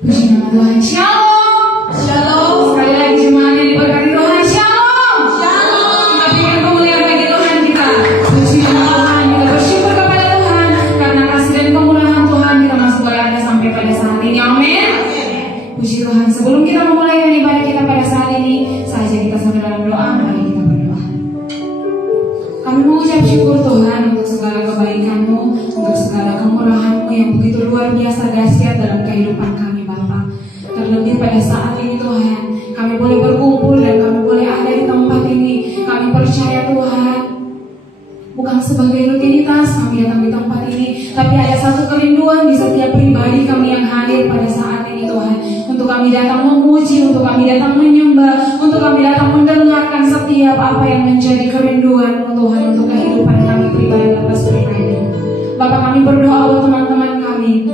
Puji nama Tuhan. Shalom. Shalom. Sekali lagi jemaat yang diberkati Tuhan. Shalom. Shalom. Kita berikan kemuliaan bagi Tuhan kita. Puji nama Tuhan. Kita bersyukur kepada Tuhan karena kasih dan kemurahan Tuhan kita masih boleh ada sampai pada saat ini. Amin. Puji Tuhan. Sebelum kita memulai ibadah kita pada saat ini, saja kita sampai dalam doa. Mari kita berdoa. Kami mengucap syukur Tuhan untuk segala kebaikan-Mu, untuk segala kemurahan-Mu yang begitu luar biasa dahsyat dalam kehidupan kami Bapa. Terlebih pada saat ini Tuhan, kami boleh berkumpul dan kami boleh ada di tempat ini. Kami percaya Tuhan, bukan sebagai rutinitas kami datang di tempat ini, tapi ada satu kerinduan di setiap pribadi kami yang hadir pada saat ini Tuhan. Untuk kami datang memuji, untuk kami datang menyembah, untuk kami datang mendengarkan setiap apa yang menjadi kerinduan Tuhan untuk kehidupan kami pribadi lepas pribadi. Bapak, kami berdoa buat teman-teman kami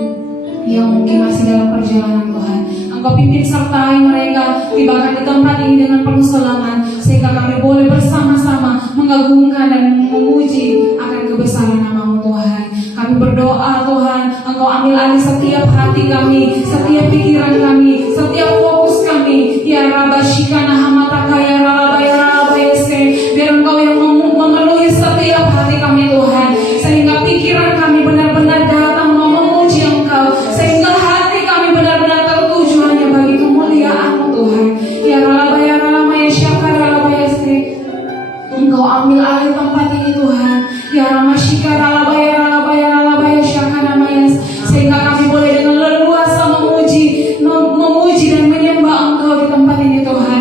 yang mungkin masih dalam perjalanan Tuhan. Engkau pimpin sertai mereka, tibakan di tempat ini dengan penuh selamat, sehingga kami boleh bersama-sama mengagungkan dan memuji akan kebesaran nama-Mu Tuhan. Kami berdoa Tuhan, Engkau ambil alih setiap hati kami, setiap pikiran kami, setiap fokus kami. Ya Rabba Shikana Hamataka ya Rabba ya Rabba Yese. Biar Engkau yang memenuhi setiap hati kami Tuhan, sehingga pikiran kami benar-benar datang mau memuji Engkau, sehingga hati kami benar-benar tertuju hanya bagi kemuliaan-Mu Tuhan. Ya Rabba ya Rabba ya Shaka Rabba Yese. Engkau ambil alih tempat ini Tuhan. Ya Rama Shika Rabba ya Rabba ya Rabba ya Shaka Namayas, sehingga kami boleh dengan leluasa memuji dan menyembah Engkau di tempat ini Tuhan.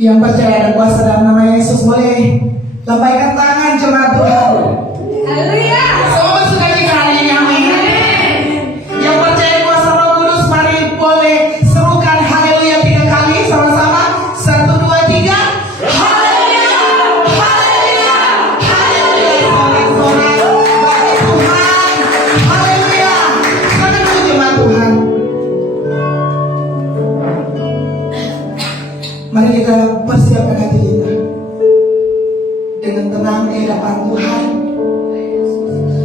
Yang percaya ada kuasa dalam nama Yesus boleh lambaikan tangan jemaat Tuhan. Haleluya. Semua bersuka cita hari ini, amin. Yang percaya kuasa Roh Kudus, mari boleh serukan haleluya 3 kali sama-sama. 1, 2, 3. Haleluya, haleluya, haleluya. Sorak-sorak bagi Tuhan. Haleluya. Silakan dulu jemaat Tuhan. Mari kita persiapkan hati kita dengan tenang di hadapan Tuhan.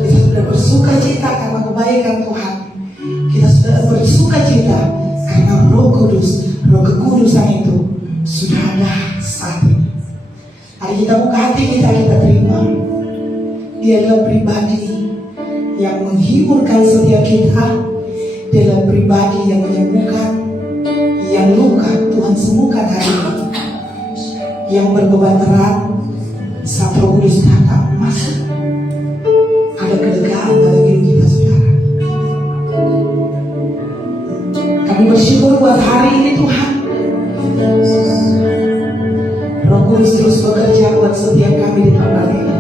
Kita sudah bersuka cita karena kebaikan Tuhan. Kita sudah bersuka cita karena Roh Kudus, Roh Kekudusan itu sudah ada saat ini. Mari kita buka hati kita terima. Dia adalah pribadi yang menghiburkan setiap kita. Dia adalah pribadi yang menyembuhkan, yang luka Tuhan sembuhkan hari ini. Yang berbeban berat, saat Roh Kudus datang masuk, ada kelegaan dalam hidup kita, saudara. Kami bersyukur buat hari ini Tuhan. Roh Kudus terus bekerja buat setiap kami di tempat ini.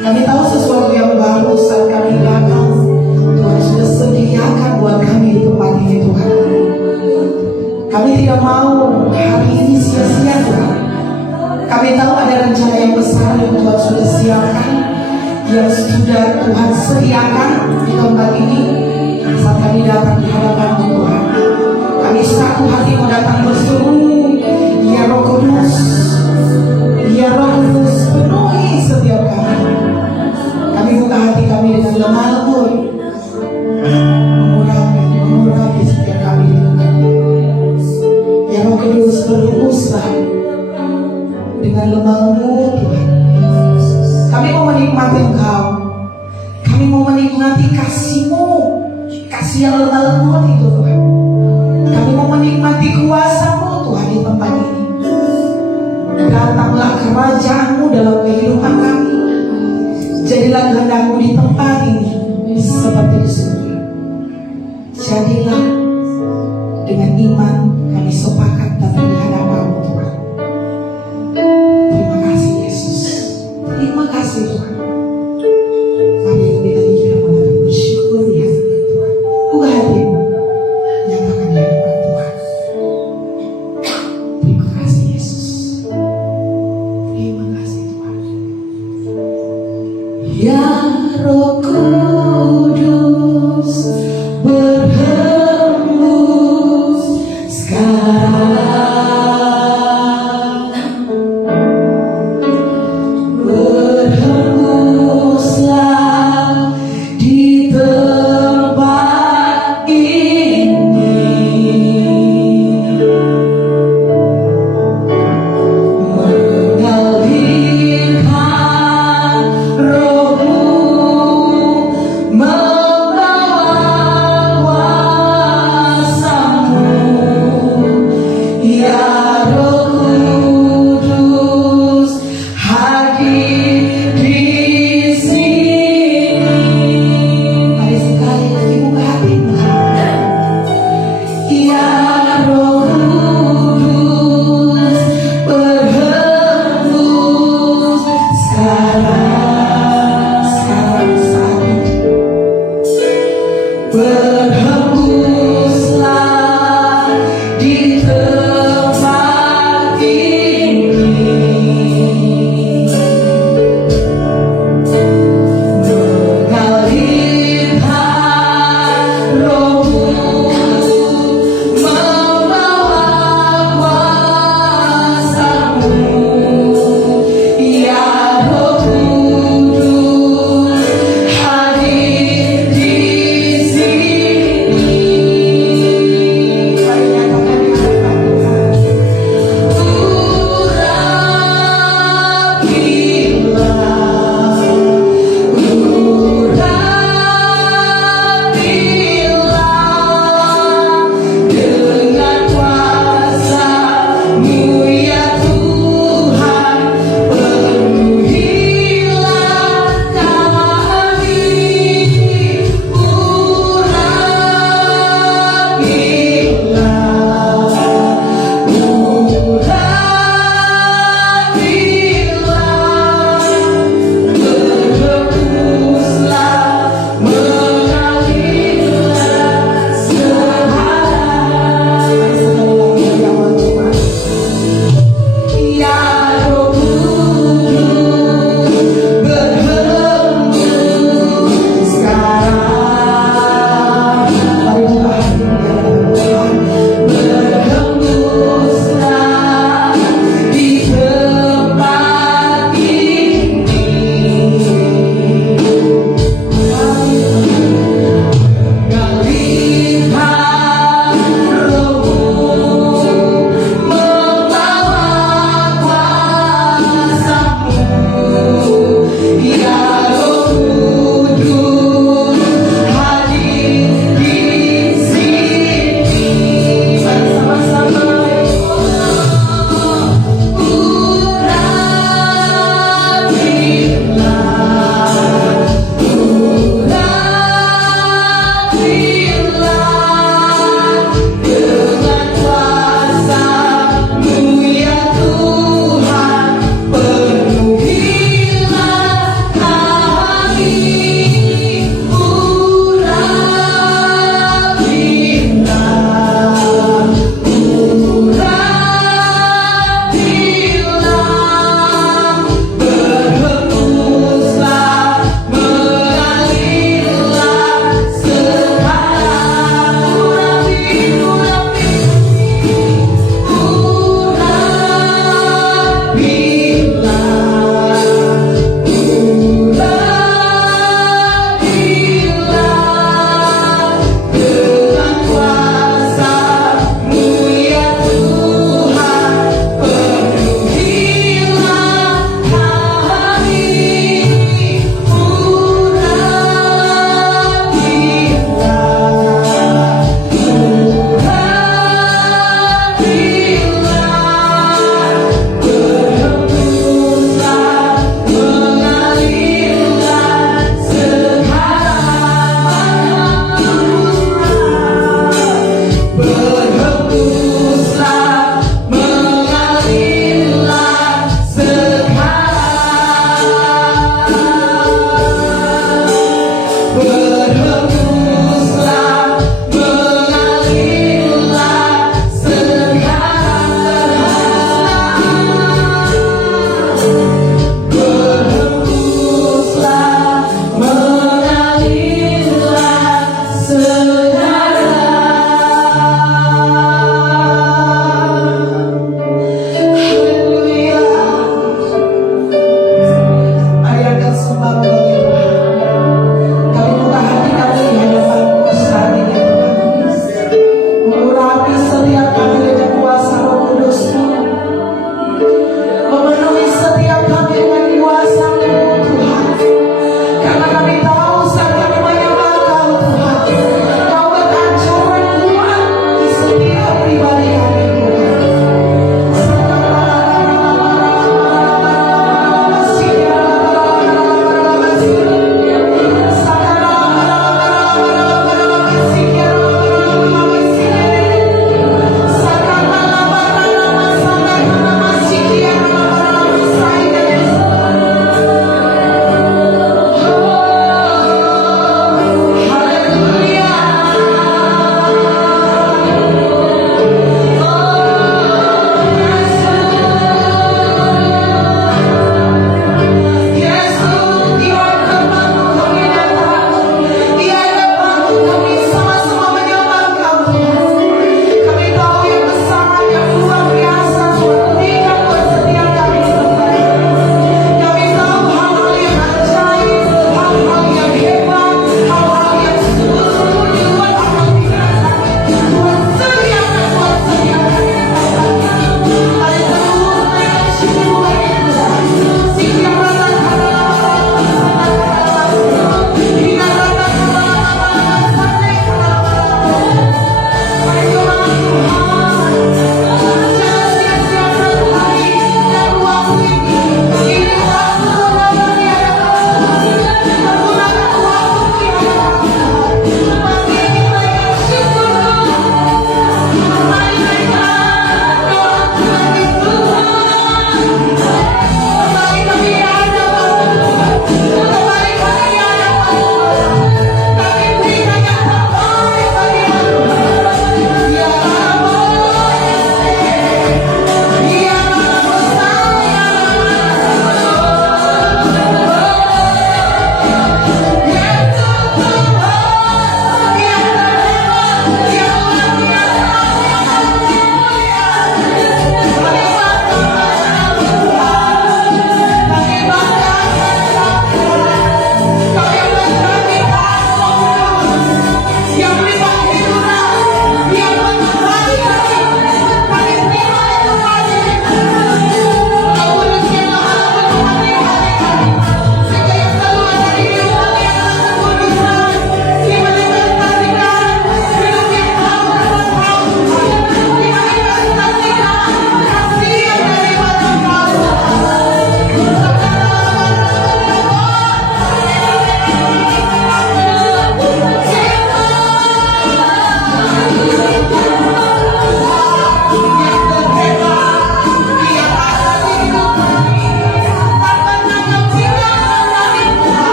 Kami tahu sesuatu yang baru saat kami datang. Tuhan sudah sediakan buat kami di tempat ini Tuhan. Kami tidak mau hari ini sia-sia Tuhan. Kami tahu ada rencana yang besar yang Tuhan sudah siapkan, yang sudah Tuhan sediakan di tempat ini. Saat kami datang di hadapan Tuhan, kami satu hati mau datang berseru, ya Roh Kudus, ya Roh Kudus, penuhi setiap kami. Kami buka hati kami dengan lemah lembut, mengurangi setiap kami di tempat ini. Ya Roh Kudus, berhembuslah dengan lemah lembut Tuhan. Kami mau menikmati Engkau. Kami mau menikmati kasih-Mu, kasih yang lemah lembut itu Tuhan. Kami mau menikmati kuasa-Mu Tuhan di tempat ini. Datanglah kerajaan-Mu dalam kehidupan kami. Jadilah kehendak-Mu di tempat ini seperti di surga. Jadilah dengan iman kami sepakat datang di hadapan-Mu Tuhan. Terima kasih Yesus. Terima kasih Tuhan. Mari lebih lagi kita mau datang bersyukur di hadapan Tuhan. Buka hatimu, nyatakan di hadapan Tuhan. Terima kasih Yesus. Terima kasih Tuhan. Ya Roh Kudus berhembus sekarang. See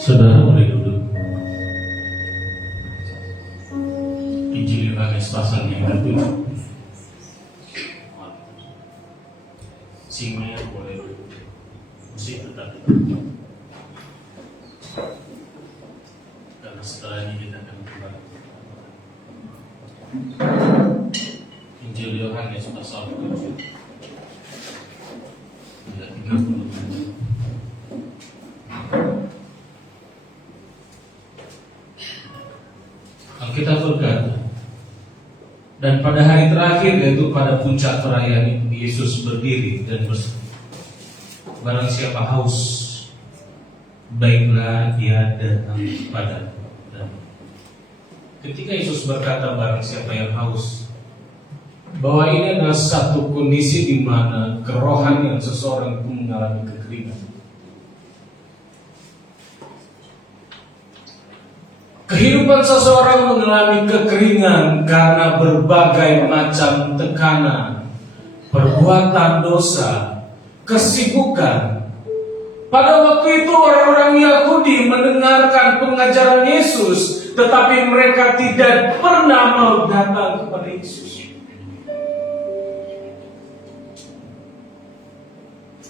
Saudara boleh duduk. Injil Yohanes pasal yang ke-7. Singa boleh duduk. Musik tetap duduk. Karena setelah ini kita akan kembali. Injil Yohanes pasal 7 ayat 37. Alkitab berkata, dan pada hari terakhir, yaitu pada puncak perayaan itu, Yesus berdiri dan berseru, barang siapa haus, baiklah dia datang kepadaku. Dan ketika Yesus berkata barang siapa yang haus, bahwa ini adalah satu kondisi di mana kerohanian seseorang itu mengalami kekeringan. Kehidupan seseorang mengalami kekeringan karena berbagai macam tekanan, perbuatan dosa, kesibukan. Pada waktu itu orang-orang Yahudi mendengarkan pengajaran Yesus, tetapi mereka tidak pernah mau datang kepada Yesus.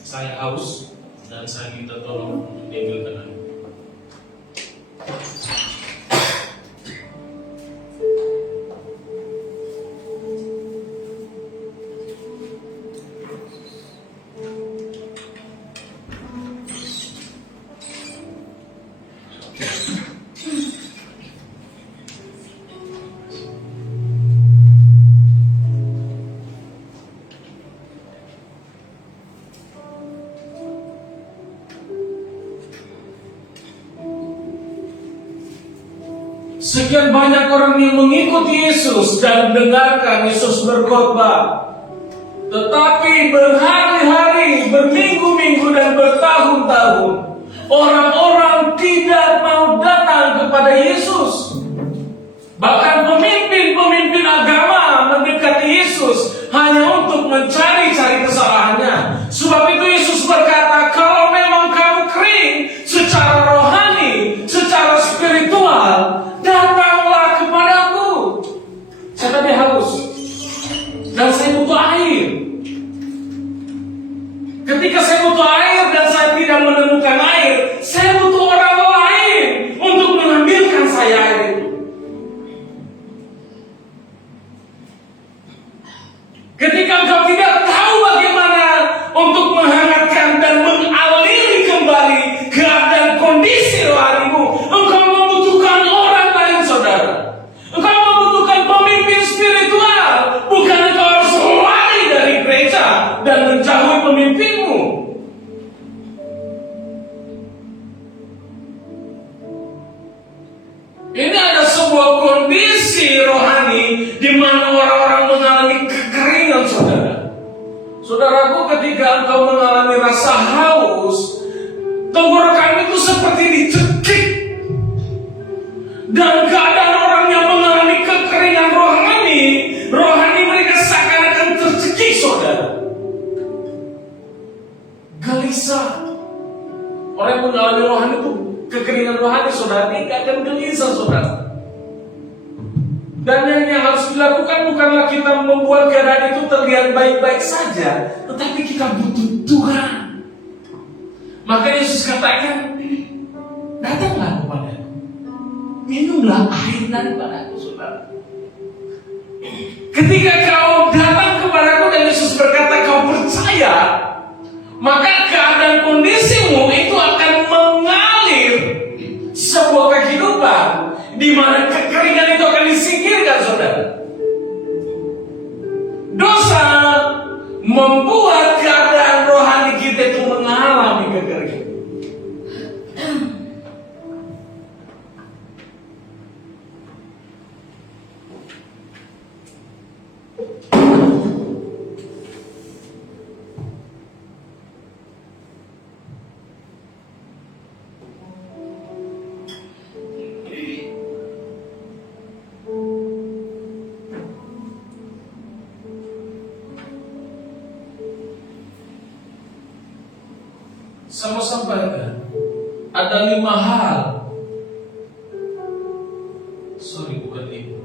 Saya haus dan saya minta tolong untuk diambilkan air. Sekian banyak orang yang mengikuti Yesus dan mendengarkan Yesus berkhotbah. Tetapi berhari-hari, berminggu-minggu dan bertahun-tahun, orang-orang tidak mau datang kepada Yesus. Bahkan pemimpin-pemimpin agama mendekati Yesus hanya untuk mencari-cari kesalahannya. Sebab itu Yesus berkata, kalau memang kamu kering secara rohani, secara spiritual, datanglah kepadaku. Saya tadi haus dan saya butuh air. Ketika saya butuh air dan saya tidak menemukan air, saya butuh orang lain untuk mengambilkan saya air itu. Ketika engkau tidak tahu bagaimana untuk menghangatkan dan mengaliri kembali keadaan kondisi rohanimu, engkau membutuhkan orang lain, saudara. Engkau membutuhkan pemimpin spiritual. Bukan engkau harus lari dari gereja dan menjauhi pemimpinmu. Ini ada sebuah kondisi rohani di mana orang-orang mengalami kekeringan, saudara. Saudaraku, ketika engkau mengalami rasa haus, tenggorokan itu seperti dicekik. Dan keadaan orang yang mengalami kekeringan rohani mereka seakan-akan tercekik, saudara. Gelisah. Orang yang mengalami rohani itu kekeringan rohani, saudara, tidak akan gelisah, saudara. Dan yang harus dilakukan bukanlah kita membuat keadaan itu terlihat baik-baik saja, tetapi kita butuh Tuhan. Maka Yesus katakan, datanglah kepadaku, minumlah air daripadaku, saudara. Ketika kau datang kepadaku dan Yesus berkata kau percaya, maka keadaan kondisimu itu akan mengalir sebuah kehidupan di mana kekeringan itu akan disingkirkan, saudara. Dosa membuat keadaan rohani kita itu mengalami kekeringan. Sama sampaikan, ada 5 hal. Sorry, bukan 5.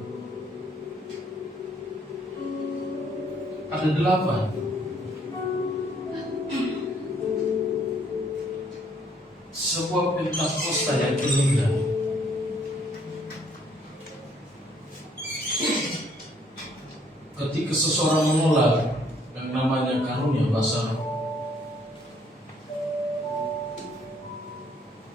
Ada 8. Sebuah Pentakosta yang indah. Ketika seseorang menolak yang namanya karunia bahasa roh.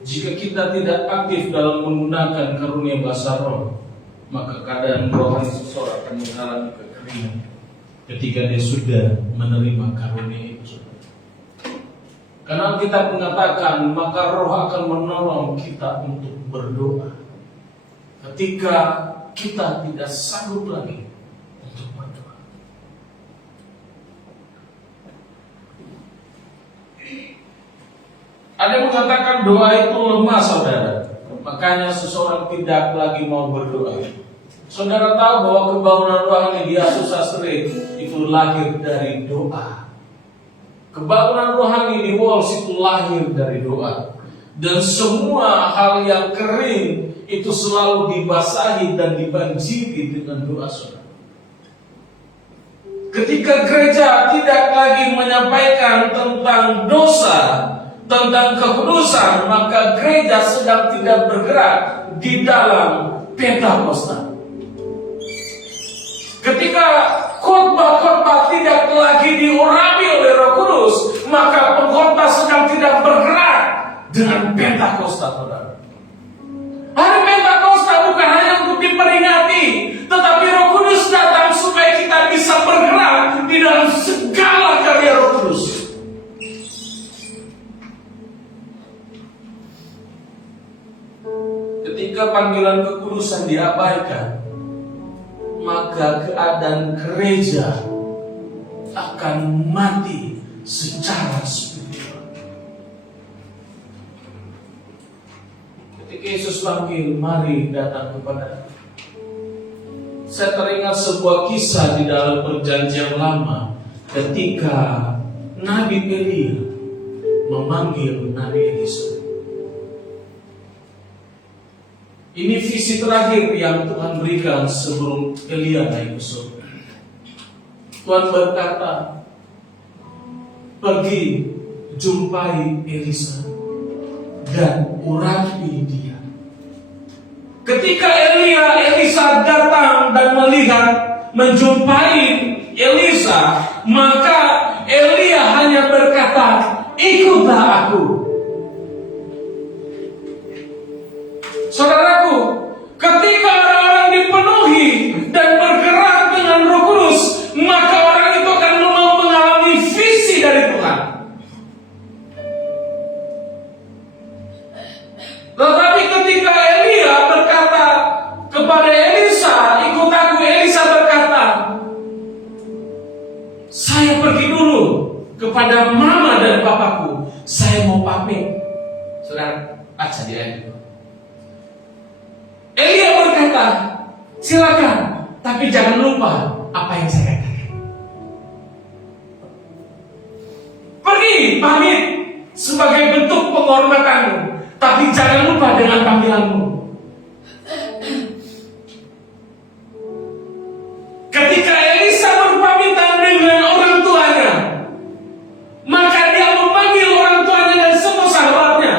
Jika kita tidak aktif dalam menggunakan karunia bahasa roh, maka keadaan rohani seseorang akan mengalami kekeringan ketika dia sudah menerima karunia itu. Karena kita mengatakan maka roh akan menolong kita untuk berdoa ketika kita tidak sanggup lagi untuk berdoa. Ada yang mengatakan doa itu lemah, saudara. Makanya seseorang tidak lagi mau berdoa. Saudara tahu bahwa kebangunan rohani di Azusa Street itu lahir dari doa. Kebangunan rohani di Walls itu lahir dari doa. Dan semua hal yang kering itu selalu dibasahi dan dibanjiri dengan doa, saudara. Ketika gereja tidak lagi menyampaikan tentang dosa, tentang kekudusan, maka gereja sedang tidak bergerak di dalam Pentakosta. Ketika khotbah-khotbah tidak lagi diurapi oleh Roh Kudus, maka pengkhotbah sedang tidak bergerak dengan Pentakosta, saudara. Hari Pentakosta bukan hanya untuk diperingati, tetapi Roh Kudus datang supaya kita bisa bergerak di dalam segala karya Roh Kudus. Ketika panggilan kekudusan diabaikan, maka keadaan gereja akan mati secara spiritual. Ketika Yesus panggil, mari datang kepada. Saya teringat sebuah kisah di dalam Perjanjian Lama ketika Nabi Elia memanggil Nabi Elisa. Ini visi terakhir yang Tuhan berikan sebelum Elia naik ke surga. Tuhan berkata, pergi jumpai Elisa dan urapi dia. Ketika Elisa datang dan melihat, menjumpai Elisa, maka Elia hanya berkata, ikutlah aku. Saudaraku, ketika orang-orang dipenuhi dan bergerak dengan Roh Kudus, maka orang itu akan mengalami visi dari Tuhan. Tetapi ketika Elia berkata kepada Elisa, ikut aku, Elisa berkata, saya pergi dulu kepada mama dan papaku, saya mau pamit. Saudara, baca di ayat itu. Elia berkata, silakan, tapi jangan lupa apa yang saya katakan. Pergi, pamit sebagai bentuk penghormatanmu, tapi jangan lupa dengan panggilanmu. Ketika Elisa berpamitan dengan orang tuanya, maka dia memanggil orang tuanya dan semua sahabatnya.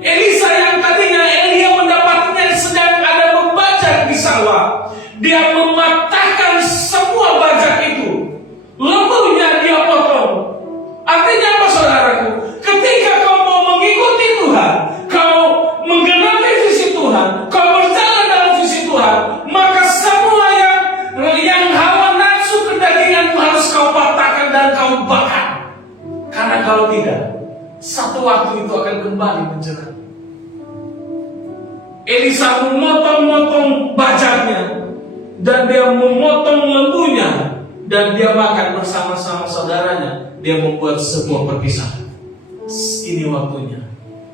Elisa yang tadinya Elia mendapatnya sedang ada membajak di sawah, dia mematahkan semua bajak itu, lembunya dia potong. Artinya apa, saudaraku? Ketika kau mau mengikuti Tuhan, kau menggenapi visi Tuhan, kau berjalan dalam visi Tuhan, maka semua yang hawa nafsu kedagingan harus kau patahkan dan kau bakar. Karena kalau tidak, satu waktu itu akan kembali menjerat. Elisa memotong-motong bajaknya dan dia memotong lembunya dan dia makan bersama-sama saudaranya. Dia membuat sebuah perpisahan. Ini waktunya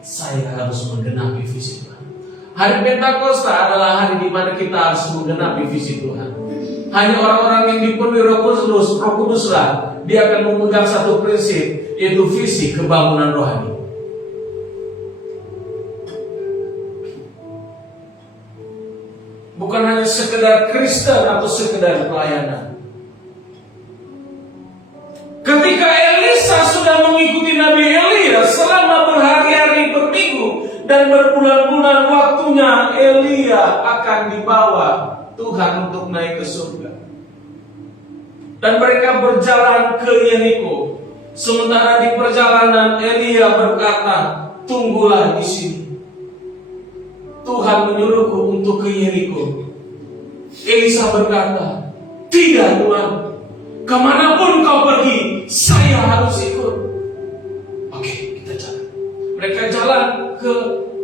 saya harus menggenapi visi Tuhan. Hari Pentakosta adalah hari di mana kita harus menggenapi visi Tuhan. Hanya orang-orang yang dipenuhi Roh Kuduslah dia akan memegang satu prinsip, yaitu visi kebangunan rohani. bukan hanya sekedar Kristen atau sekedar pelayanan. Ketika Elisa sudah mengikuti Nabi Elia selama berhari-hari, berminggu, dan berbulan-bulan, waktunya Elia akan dibawa Tuhan untuk naik ke surga. Dan mereka berjalan ke Yeriko. Sementara di perjalanan Elia berkata, tunggulah di sini. Tuhan menyuruhku untuk ke Yeriko. Elisa berkata, tidak Tuhan, kemanapun kau pergi, saya harus ikut. Oke, kita jalan. Mereka jalan ke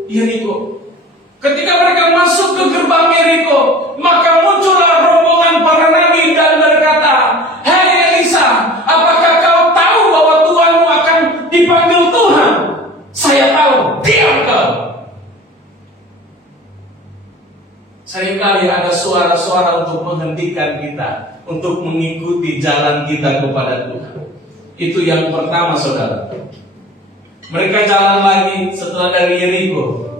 Yeriko. Ketika mereka masuk ke gerbang Yeriko, maka muncullah rombongan para nabi dan berkata, "Hei Elisa, apakah kau tahu bahwa Tuhanmu akan dipanggil Tuhan?" "Saya tahu." "Diam kau." Seringkali ada suara-suara untuk menghentikan kita, untuk mengikuti jalan kita kepada Tuhan. Itu yang pertama, saudara. Mereka jalan lagi setelah dari Yeriko.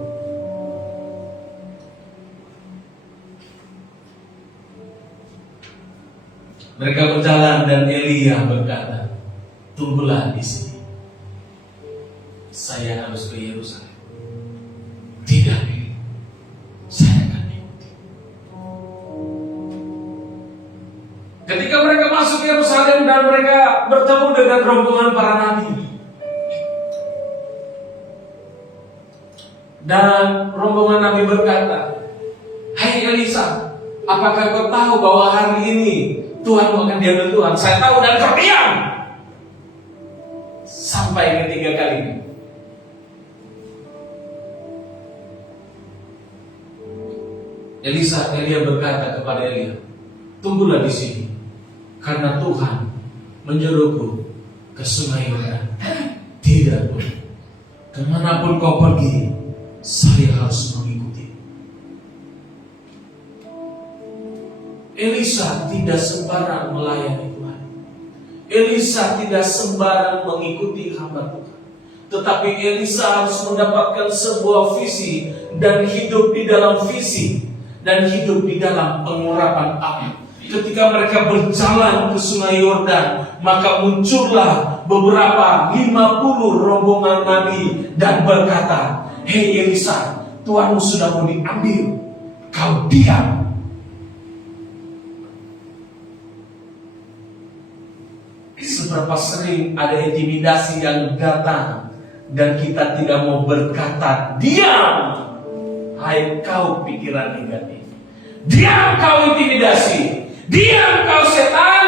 Mereka berjalan dan Elia berkata, tunggulah di sini. Saya harus ke Yerusalem. Tidak, saya akan ikuti. Ketika mereka masuk ke Yerusalem dan mereka bertemu dengan rombongan para nabi. Dan rombongan nabi berkata, "Hai Elisa, apakah kau tahu bahwa hari ini Tuhan akan diambil Tuhan?" "Saya tahu." "Dan kau diam." Sampai ketiga kalinya. Elia berkata kepada Elia, tunggulah di sini, karena Tuhan menyuruhku ke sungai Yordan. Tidak Tuhan, kemanapun kau pergi, saya harus mengikuti. Elisa tidak sembarang melayani Tuhan. Elisa tidak sembarang mengikuti hamba Tuhan. Tetapi Elisa harus mendapatkan sebuah visi dan hidup di dalam visi dan hidup di dalam pengurapan api. Ketika mereka berjalan ke sungai Yordan, maka muncullah beberapa 50 rombongan nabi dan berkata, "Hei Elisa, Tuhanmu sudah mau diambil, kau diam." Seberapa sering ada intimidasi yang datang dan kita tidak mau berkata, "Diam, hai kau pikiran negatif. Diam kau intimidasi. Diam kau setan.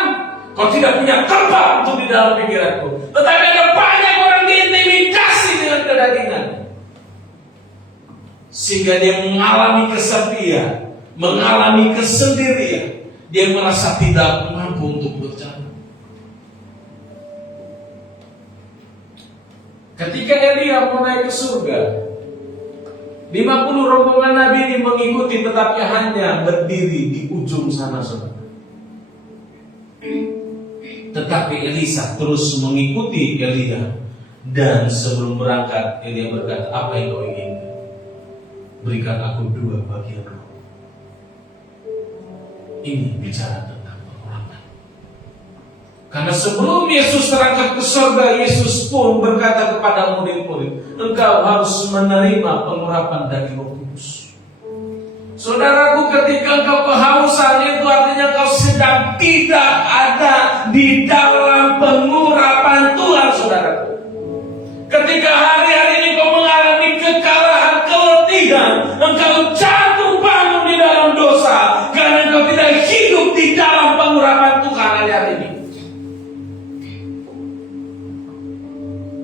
Kau tidak punya tempat untuk di dalam pikiranku." Tetapi ada banyak orang diintimidasi dengan kedagingan, sehingga dia mengalami kesepian, mengalami kesendirian. Dia merasa tidak mampu untuk berjalan. Ketika Elia mau naik ke surga, 50 rombongan nabi ini mengikuti, tetapi hanya berdiri di ujung sana, saudara. Tetapi Elisa terus mengikuti Elia. Dan sebelum berangkat, Elia berkata, "Apa yang kau inginkan? Berikan aku 2 bagian roh." Ini bicara tentang pengurapan. Karena sebelum Yesus terangkat ke surga, Yesus pun berkata kepada murid-murid, "Engkau harus menerima pengurapan dari Roh Kudus." Saudaraku, ketika engkau kehausan, itu artinya kau sedang tidak ada di dalam pengurapan Tuhan, saudaraku. Ketika hari-hari ini kau mengalami kekalahan, keletihan, engkau jatuh bangun di dalam dosa, karena engkau tidak hidup di dalam pengurapan Tuhan hari-hari ini.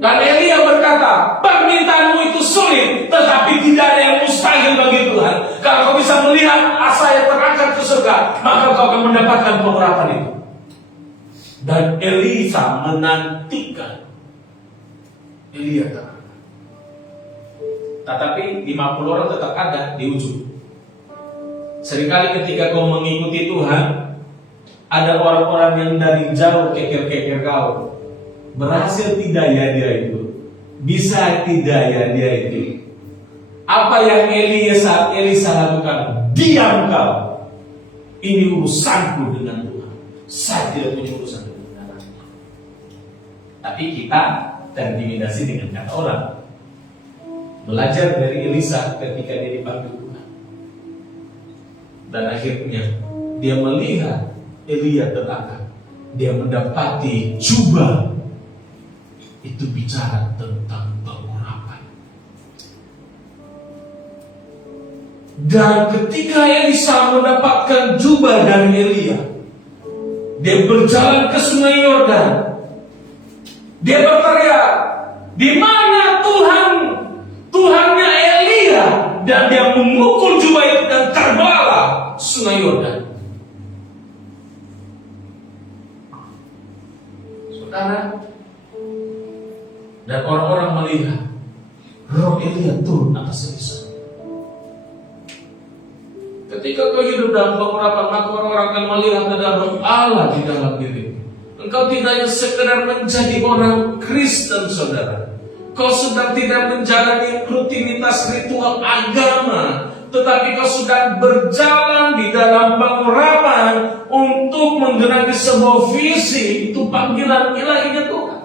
Dan Elia berkata, permintaanmu itu sulit, tetapi tidak ada yang mustahil bagi Tuhan. Kalau kau bisa melihat Asaya terangkat ke surga, maka kau akan mendapatkan pengurapan itu. Dan Elisa menantikan Elia terangkat. Tetapi 50 orang tetap ada di ujung. Seringkali ketika kau mengikuti Tuhan, ada orang-orang yang dari jauh keker-keker kau. Berhasil tidak ya dia itu? Bisa tidak ya dia itu? Apa yang Elisa lakukan? diam kau. Ini urusanku dengan Tuhan. Saya tidak punya urusan dengan orang. Tapi kita terintimidasi dengan kata orang. Belajar dari Elisa ketika dia dipanggil Tuhan. Dan akhirnya dia melihat Elia terangkat. Dia mendapati jubah. Itu bicara tentang pengurapan. Dan ketika Elisa mendapatkan jubah dari Elia, dia berjalan ke sungai Yordan. Dia berteriak, di mana Tuhannya Elia? Dan dia memukul jubah itu dan terbelah sungai Yordan. Saudara, dan orang-orang melihat roh Elia turun atas Elisa. Ketika kau hidup dalam pengurapan, maka orang-orang akan melihat ada roh Allah di dalam diri. Engkau tidak hanya sekedar menjadi orang Kristen, saudara. Kau sedang tidak menjalani rutinitas ritual agama, tetapi kau sedang berjalan di dalam pengurapan untuk menggenapi sebuah visi. Itu panggilan ilahinya Tuhan.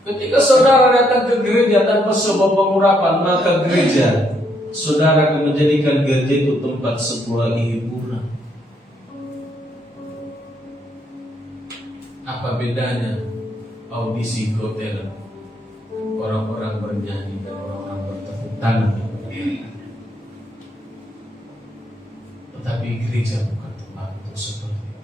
Ketika saudara datang ke gereja tanpa sebuah pengurapan, maka gereja saudara akan menjadikan gereja itu tempat sebuah hiburan. Apa bedanya audisi hotel? Orang-orang bernyanyi dan orang-orang bertepuk tangan. Tetapi gereja bukan tempat untuk seperti itu.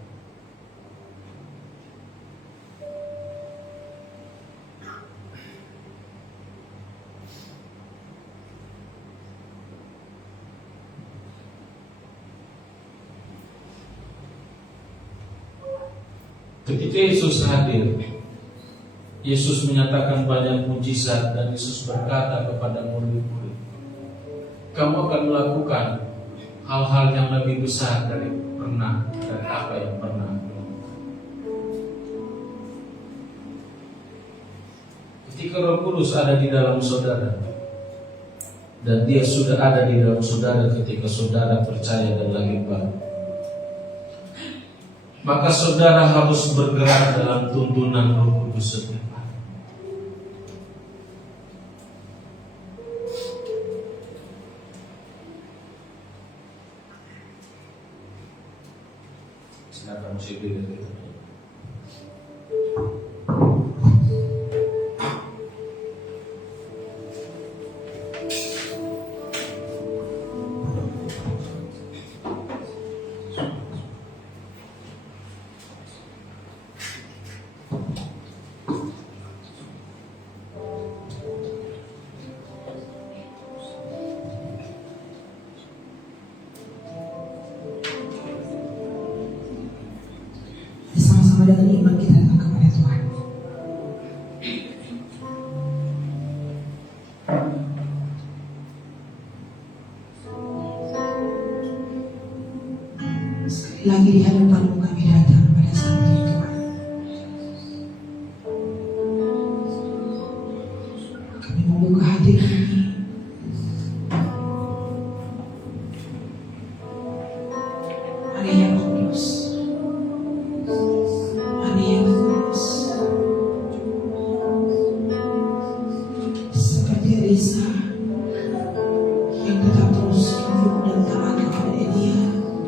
Ketika Yesus hadir, Yesus menyatakan banyak mujizat dan Yesus berkata kepada murid-murid, kamu akan melakukan hal-hal yang lebih besar dari apa yang pernah aku lakukan. Ketika Roh Kudus ada di dalam saudara, dan Dia sudah ada di dalam saudara ketika saudara percaya dan lahir baru, maka saudara harus bergerak dalam tuntunan Roh Kudus setiap hari. Silakan musik kita. Sama dengan iman kita datang kepada Tuhan. Sekali lagi di hadapan-Mu kami datang pada saat ini Tuhan. Kami membuka hati kami. Hari yang kudus. Seperti Elisa yang tetap terus hidup dan taat kepada Elia,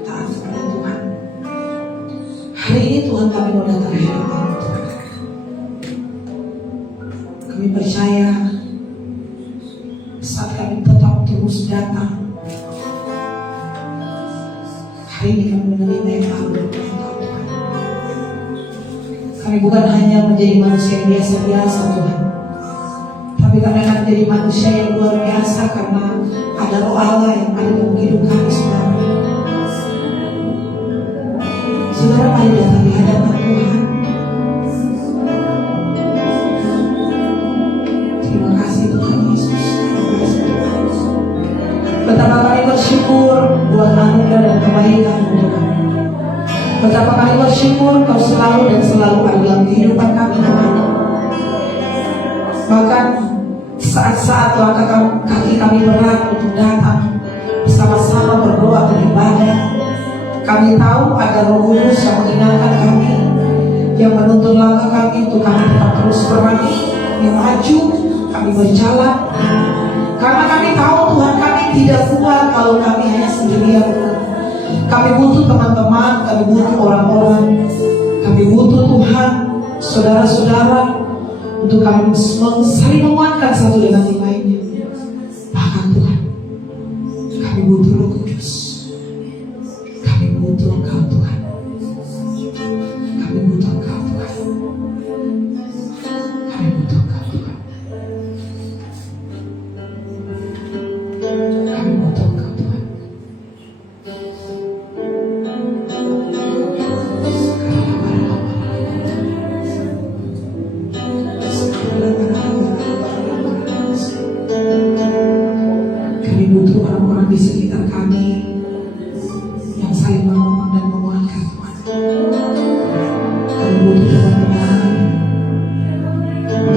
taat kepada Tuhan. Hari ini Tuhan kami mau datang di hadapan Tuhan. Kami percaya saat kami tetap terus datang, hari ini kami menerima yang baru dari Engkau Tuhan. Kami bukan hanya menjadi manusia yang biasa-biasa Tuhan, tapi kami akan menjadi manusia yang luar biasa karena ada Roh Allah yang ada dalam hidup kami, saudara. Saudara, mari datang di hadapan Tuhan. Terima kasih Tuhan Yesus. Terima kasih Tuhan. Betapa kami bersyukur buat anugerah dan kebaikan-Mu. Betapa kami bersyukur Kau selalu dan selalu ada dalam kehidupan kami Tuhan. Bahkan saat-saat langkah kaki kami berat untuk datang bersama-sama berdoa beribadah, kami tahu ada Roh Kudus yang mengingatkan kami, yang menuntun langkah kami untuk kami tetap terus berani, maju, kami berjalan. Karena kami tahu Tuhan kami tidak kuat kalau kami hanya sendirian. Kami butuh teman-teman, kami butuh orang-orang, kami butuh Tuhan, saudara-saudara, untuk kami saling menguatkan satu dengan yang lainnya. Bahkan Tuhan, kami butuh Roh Kudus. Kami butuh Engkau Tuhan. Kami butuh Engkau Tuhan. Kami butuh Engkau Tuhan. Kami butuh Engkau Tuhan. Kami butuh orang-orang di sekitar kami yang saling menolong dan menguatkan Tuhan. Kami butuh teman-teman,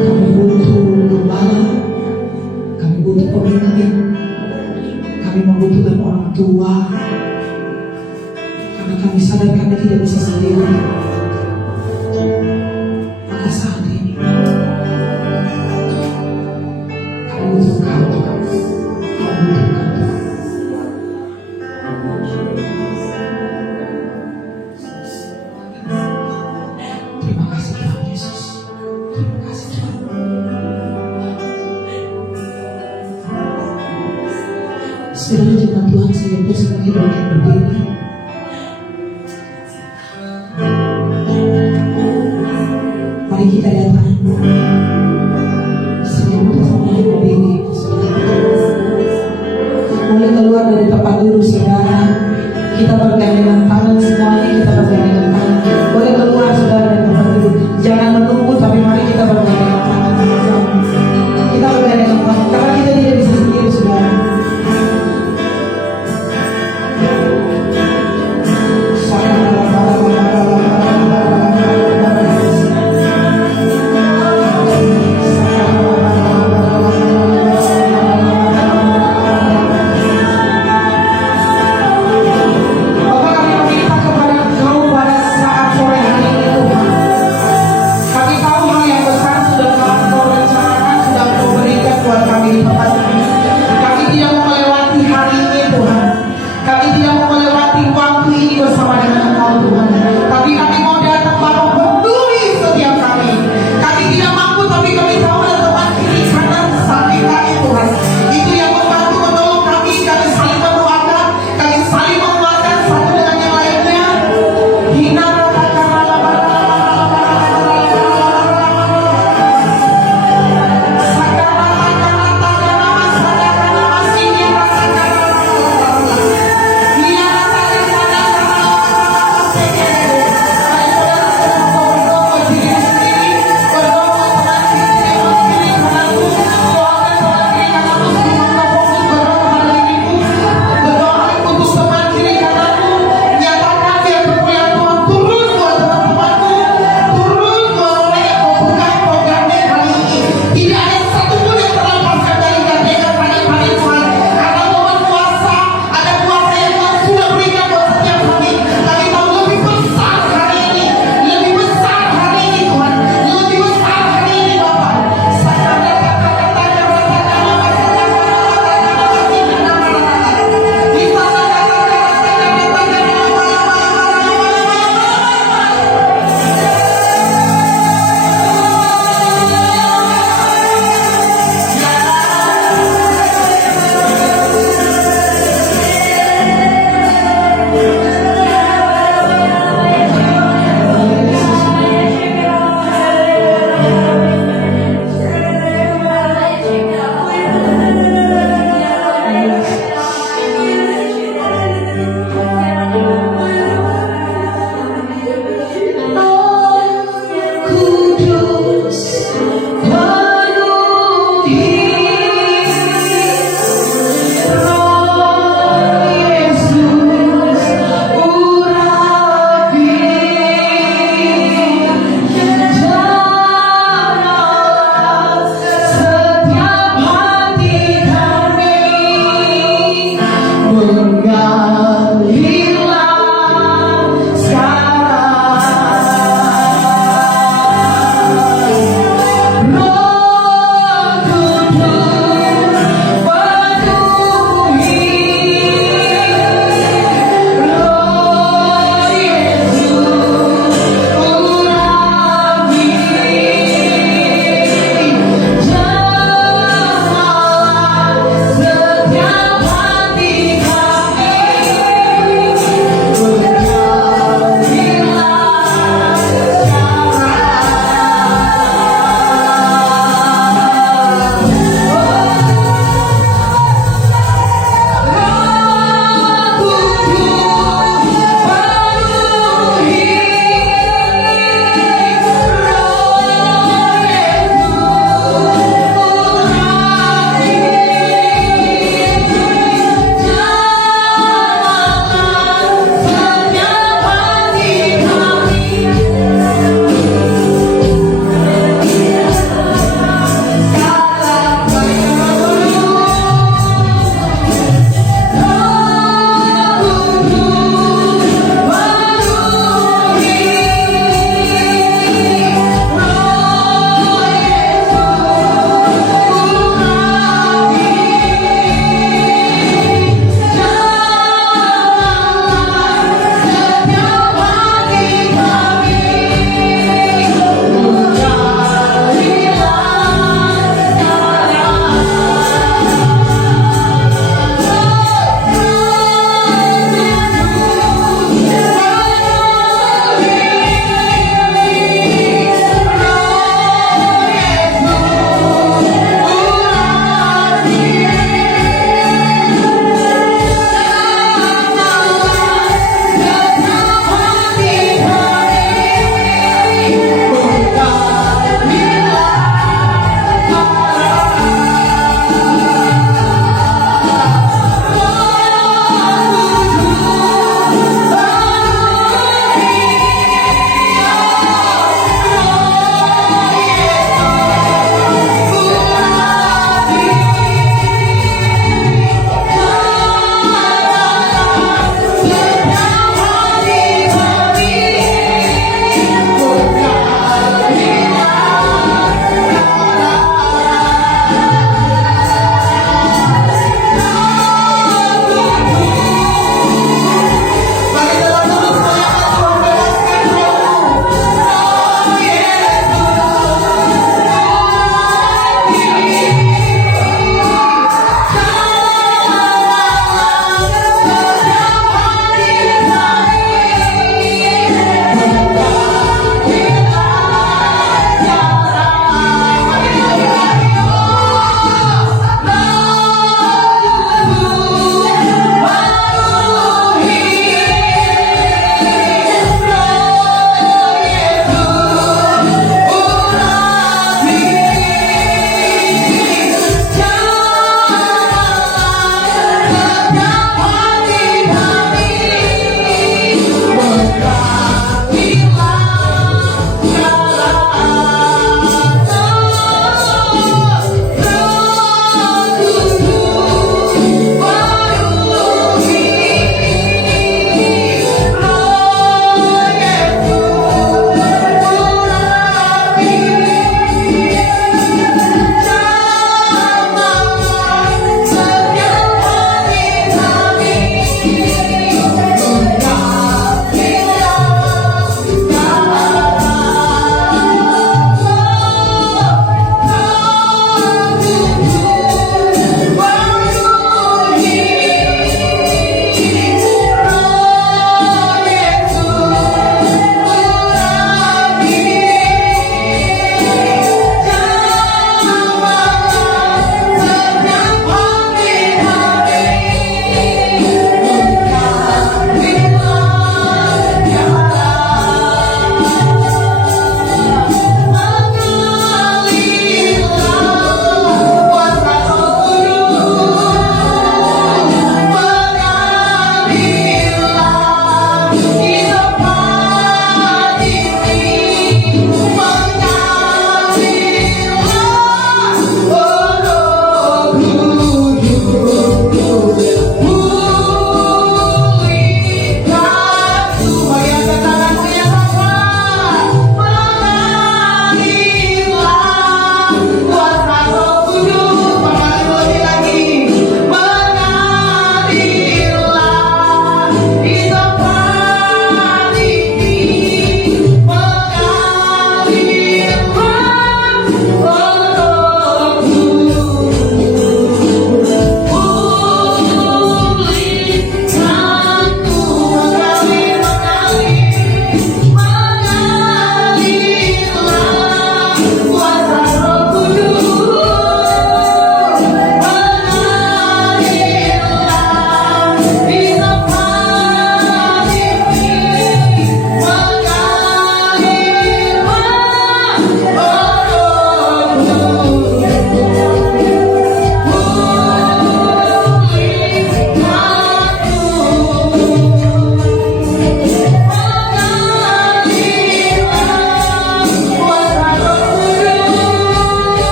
kami butuh gembala, kami butuh pemimpin, kami membutuhkan orang tua, karena kami sadar kami tidak bisa sendiri. Maka saat ini kami butuh Kau Tuhan. Kami butuh Kau Tuhan. Terima kasih Tuhan Yesus. Terima kasih Tuhan. Segala jemaat Tuhan saya pun sebagai bagian berdiri. Mari kita datang. Sejauh bersama berdiri. Mulai keluar dari tempat duduk saudara. Kita bergandengan tangan semuanya, kita bergandengan tangan. Boleh keluar saudara dari tempat duduk. Jangan menunggu, tapi mari kita bergandengan tangan sama-sama. Kita bergandengan tangan karena kita tidak bisa sendiri saudara. Bapak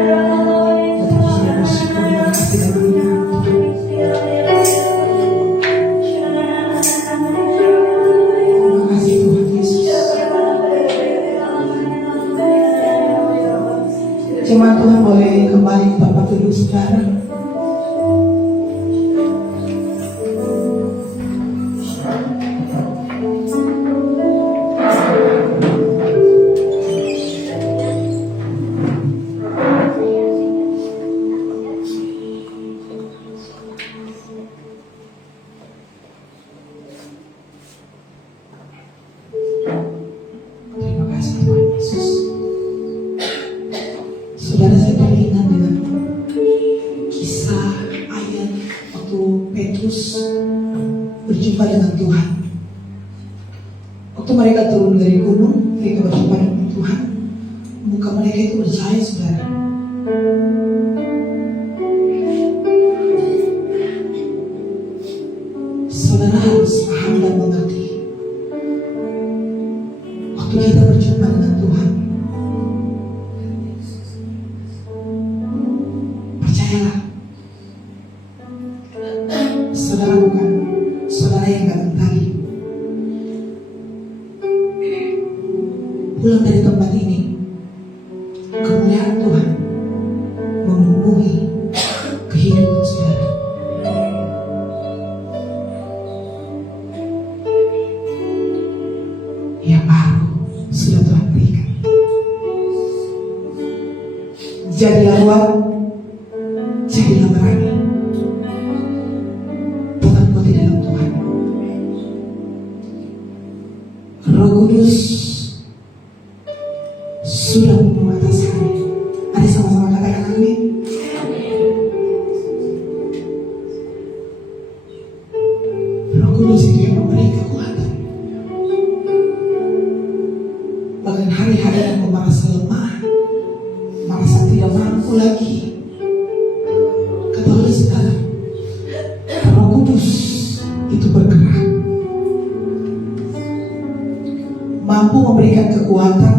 Dia bersyukur dengan kasih dan kemuliaan Tuhan. Terima kasih Tuhan Yesus. Jemaat Tuhan boleh kembali ke tempat duduk saudara. Terima kasih Tuhan Yesus. Saudara, saya teringat dengan kisah ayat waktu Petrus berjumpa dengan Tuhan. Waktu mereka turun dari gunung, mereka berjumpa dengan Tuhan. Muka mereka itu bercahaya, saudara. Saudara harus paham dan mengerti. Waktu kita berjumpa dengan Tuhan, percayalah, saudara bukan saudara yang datang tadi. Pulang dari tempat ini, kemuliaan Tuhan memenuhi kehidupan saudara. Yang baru sudah Tuhan berikan. Jadilah kuat, jadilah berani, tetap kuat di dalam Tuhan. Roh Kudus sudah menguatasi kami. Mari sama-sama katakan amin. Roh Kudus itu yang memberi kekuatan. Bahkan hari-hari yang merasa lemah, merasa tidak mampu lagi, ketahuilah sekarang Roh Kudus itu bergerak, mampu memberikan kekuatan,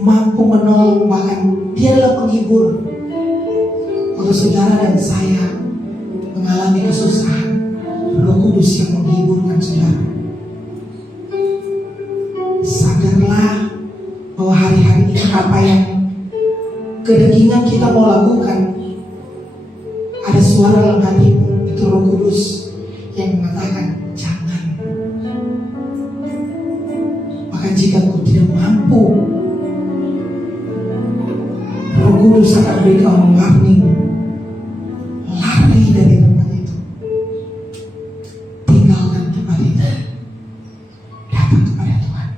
mampu menolong, bahkan dia adalah penghibur. Waktu saudara dan saya mengalami kesusahan, Roh Kudus yang menghiburkan saudara. Sadarlah bahwa hari-hari ini apa yang kedagingan kita mau lakukan, ada suara dalam hatimu, itu Roh Kudus yang mengatakan jangan. Maka jika kau tidak mampu, Roh Kudus akan beri kau warning, lari dari tempat itu, tinggalkan tempat itu, datang kepada Tuhan.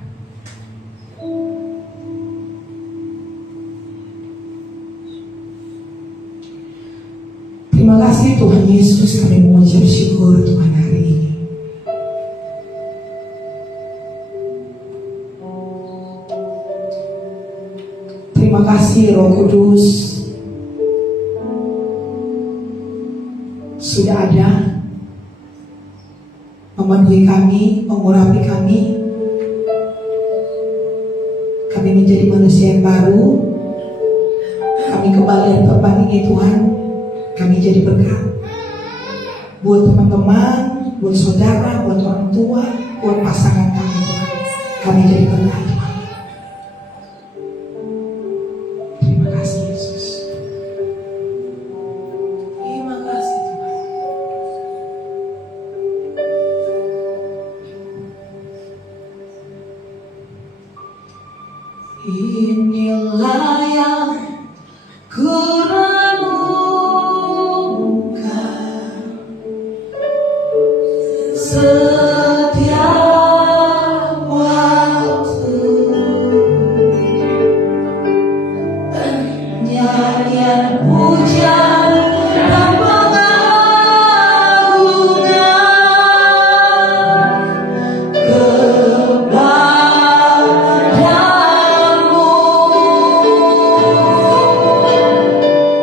Terima kasih Tuhan Yesus, kami mengucap syukur Tuhan hari ini. Terima kasih Roh Kudus sudah ada memenuhi kami, mengurapi kami. Kami menjadi manusia yang baru. Kami kembali dari tempat ini Tuhan. Kami jadi berkat buat teman-teman, buat saudara, buat orang tua, buat pasangan kami Tuhan. Kami jadi berkat Tuhan. Terima kasih Yesus. Terima kasih Tuhan. Inilah yang setiap waktu, nyanyian pujian dan pengagungan kepadamu.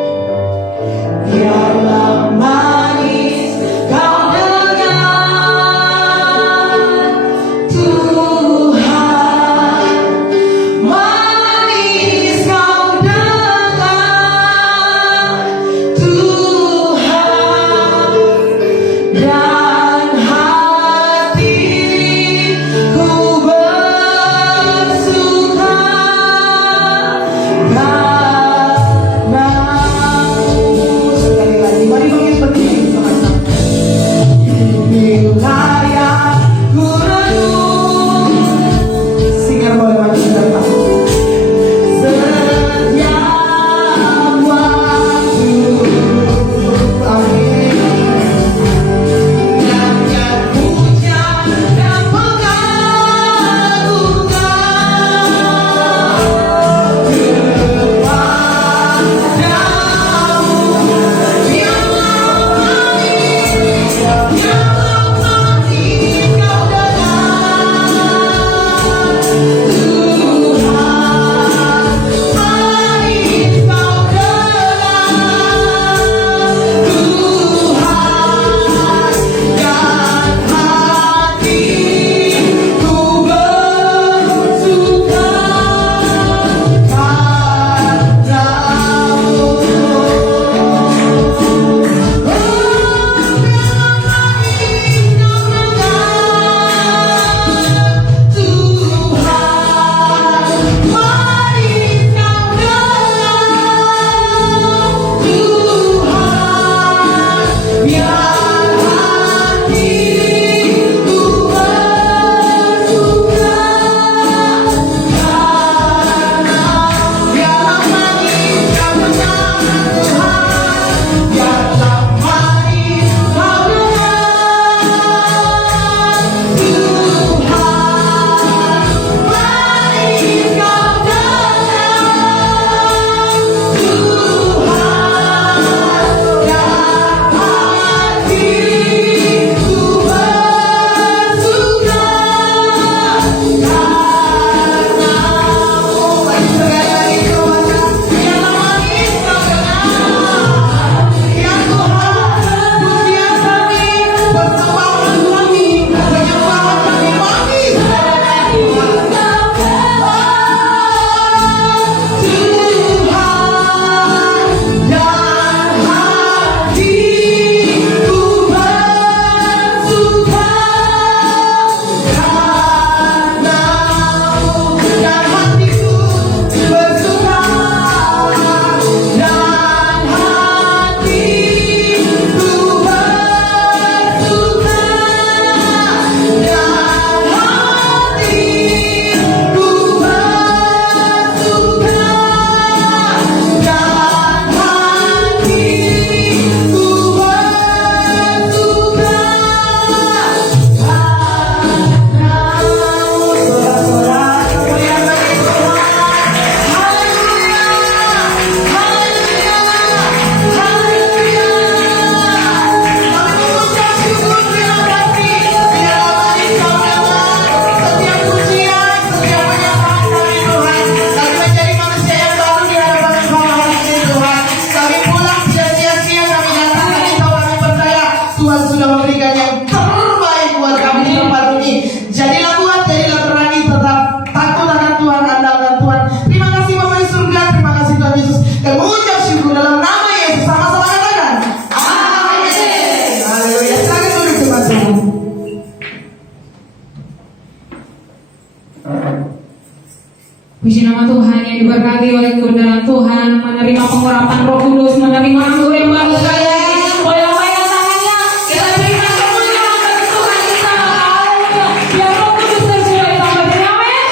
Tuhan yang diberkati oleh kebenaran Tuhan, menerima pengurapan Roh Kudus, menerima anggur yang baru sekali lagi. Goyang-goyang tangannya, kita berikan kemuliaan bagi Tuhan kita. Haleluya. Biar Roh Kudus tercurah di tempat ini. Amin.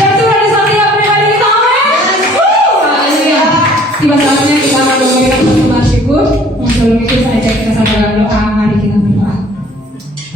Tercurah di setiap pribadi kita. Amin. Haleluya. Tiba saatnya kita akan memberikan persembahan syukur. Sebelum itu saya ajak kita sambungkan doa. Mari kita berdoa.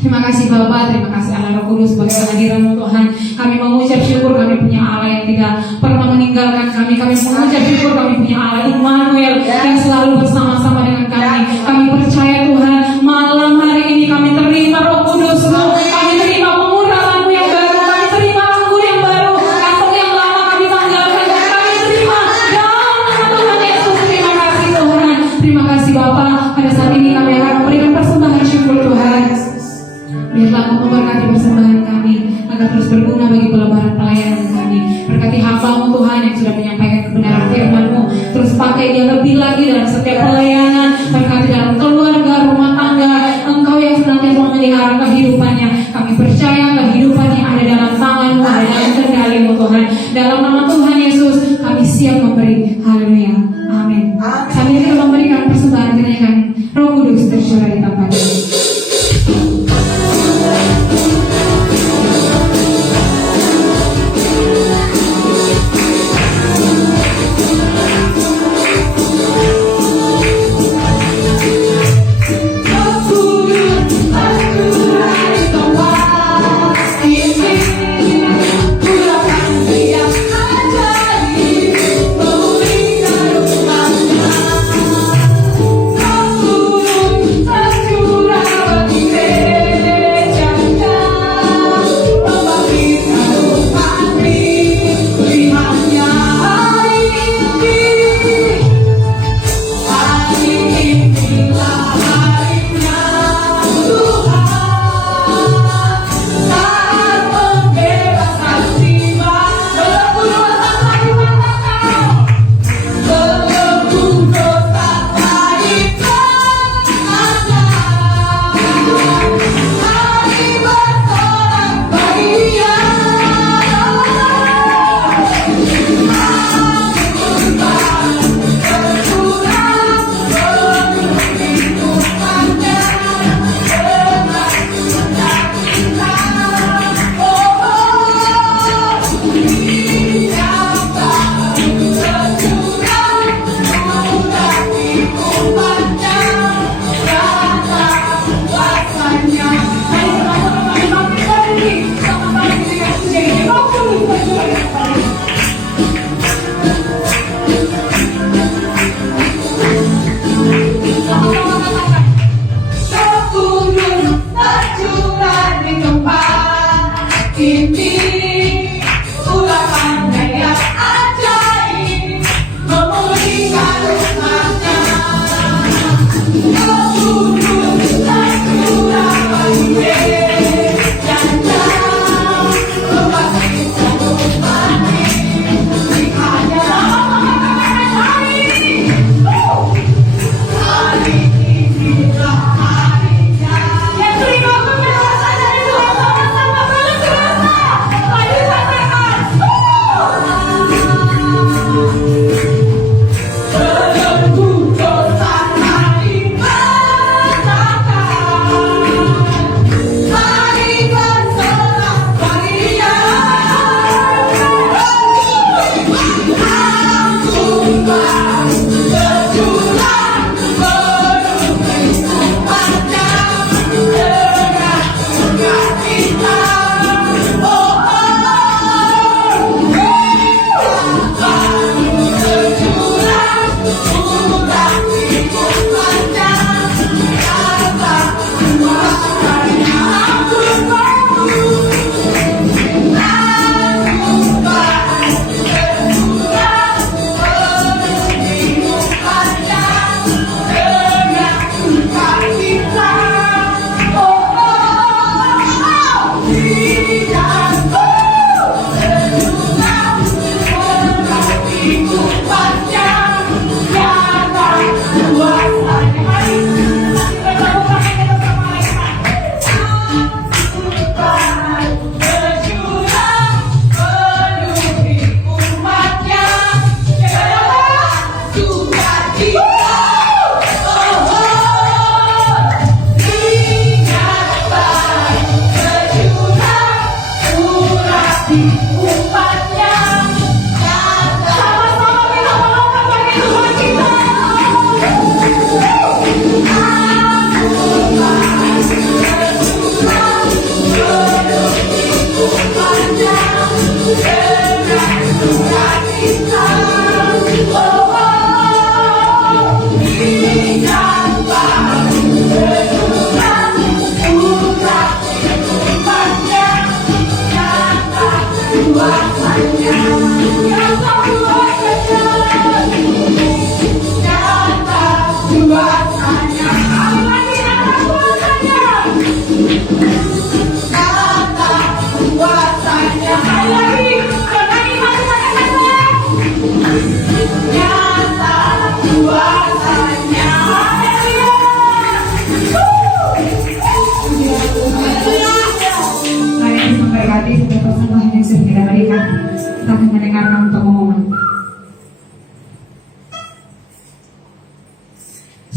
Terima kasih Bapa, terima kasih Allah Roh Kudus bagi kehadiran-Mu Tuhan. Kami mengucap syukur kami punya Allah yang tidak pernah meninggalkan kami. Kami mengucap syukur kami punya Allah Immanuel yang selalu bersama-sama dengan kami. Kami percaya Tuhan, malam hari ini kami terima Roh Kudus-Mu. Kami terima pengurapan-Mu yang baru. Kami terima anggur yang baru. Kantong yang lama kami tanggalkan. Kami terima dalam nama Tuhan Yesus. Terima kasih Tuhan. Terima kasih Bapa. Pada saat ini kami akan memberikan persembahan syukur Tuhan. Biarlah Engkau memberkati persembahan kami agar terus berguna bagi pelebaran pelayanan kami. Berkati hamba-Mu Tuhan yang sudah menyampaikan kebenaran firman-Mu. Terus pakai dia lebih lagi dalam setiap pelayanan. Berkati dalam keluarga, rumah tangga. Engkau yang senantiasa memelihara kehidupannya. Kami percaya kehidupannya ada dalam tangan-Mu, ada dalam kendali-Mu Tuhan. Dalam nama Tuhan Yesus kami siap memberi. Haleluya. Amin. Sambil kita memberikan persembahan kenaikan Roh Kudus tercurah di tempat ini.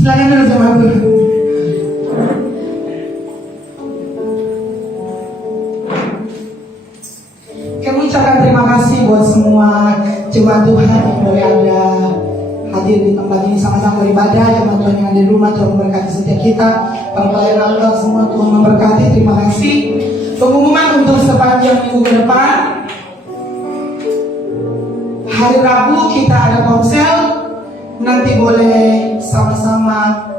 Silakan dulu jemaat Tuhan. Kami ucapkan terima kasih buat semua jemaat Tuhan yang boleh ada hadir di tempat ini sama-sama beribadah. Jemaat Tuhan yang ada di rumah, Tuhan memberkati setiap kita. Para pelayan Allah semua, Tuhan memberkati. Terima kasih. Pengumuman untuk sepanjang minggu ke depan. Hari Rabu kita ada konsel. Nanti boleh sama-sama